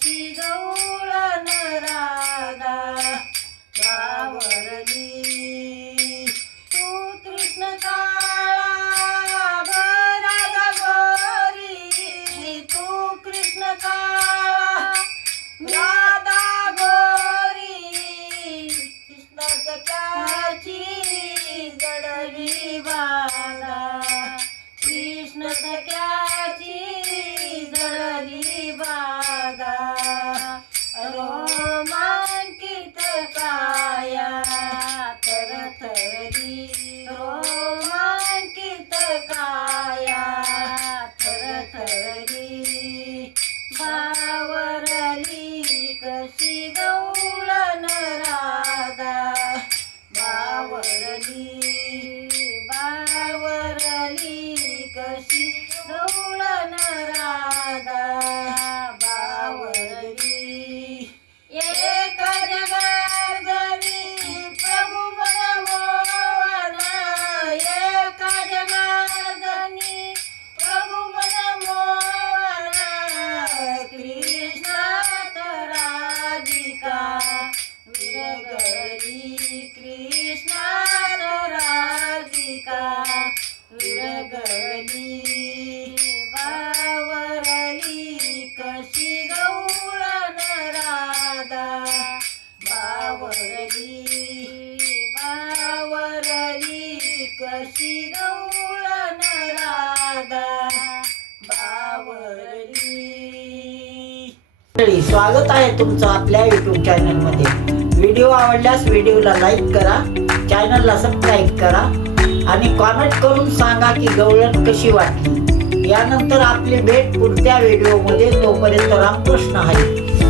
she's old. see. अशी स्वागत आहे तुमचं आपल्या यूट्यूब चॅनलमध्ये व्हिडिओ आवडल्यास व्हिडिओला लाईक करा चॅनलला सबस्क्राईब करा आणि कॉमेंट करून सांगा की गवळण कशी वाटली. यानंतर आपली भेट पुढच्या व्हिडिओमध्ये तोपर्यंत रामकृष्ण आहे